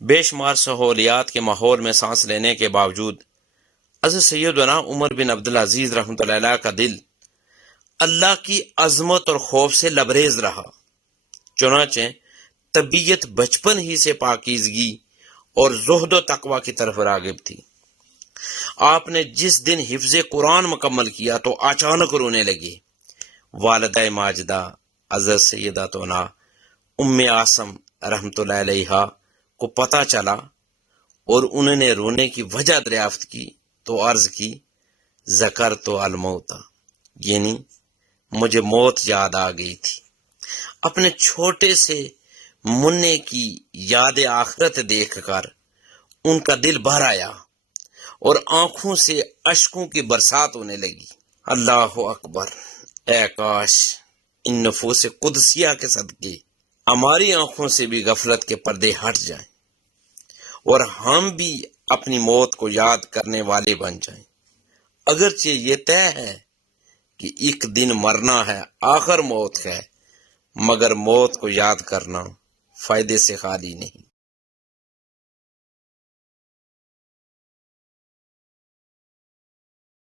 بے شمار سہولیات کے ماحول میں سانس لینے کے باوجود حضرت سیدنا عمر بن عبدالعزیز رحمۃ اللہ علیہ کا دل اللہ کی عظمت اور خوف سے لبریز رہا۔ چنانچہ طبیعت بچپن ہی سے پاکیزگی اور زہد و تقوی کی طرف راغب تھی۔ آپ نے جس دن حفظ قرآن مکمل کیا تو اچانک رونے لگے۔ والدہ ماجدہ حضرت سیداتنا ام عاصم رحمۃ اللہ علیہ کو پتہ چلا اور انہوں نے رونے کی وجہ دریافت کی تو عرض کی، ذکرت الموت، یعنی مجھے موت یاد آ گئی تھی۔ اپنے چھوٹے سے منع کی یاد آخرت دیکھ کر ان کا دل بھر آیا اور آنکھوں سے اشکوں کی برسات ہونے لگی۔ اللہ اکبر! اے کاش ان نفوس قدسیہ کے صدقے ہماری آنکھوں سے بھی غفلت کے پردے ہٹ جائیں اور ہم بھی اپنی موت کو یاد کرنے والے بن جائیں۔ اگرچہ یہ طے ہے کہ ایک دن مرنا ہے، آخر موت ہے، مگر موت کو یاد کرنا فائدے سے خالی نہیں۔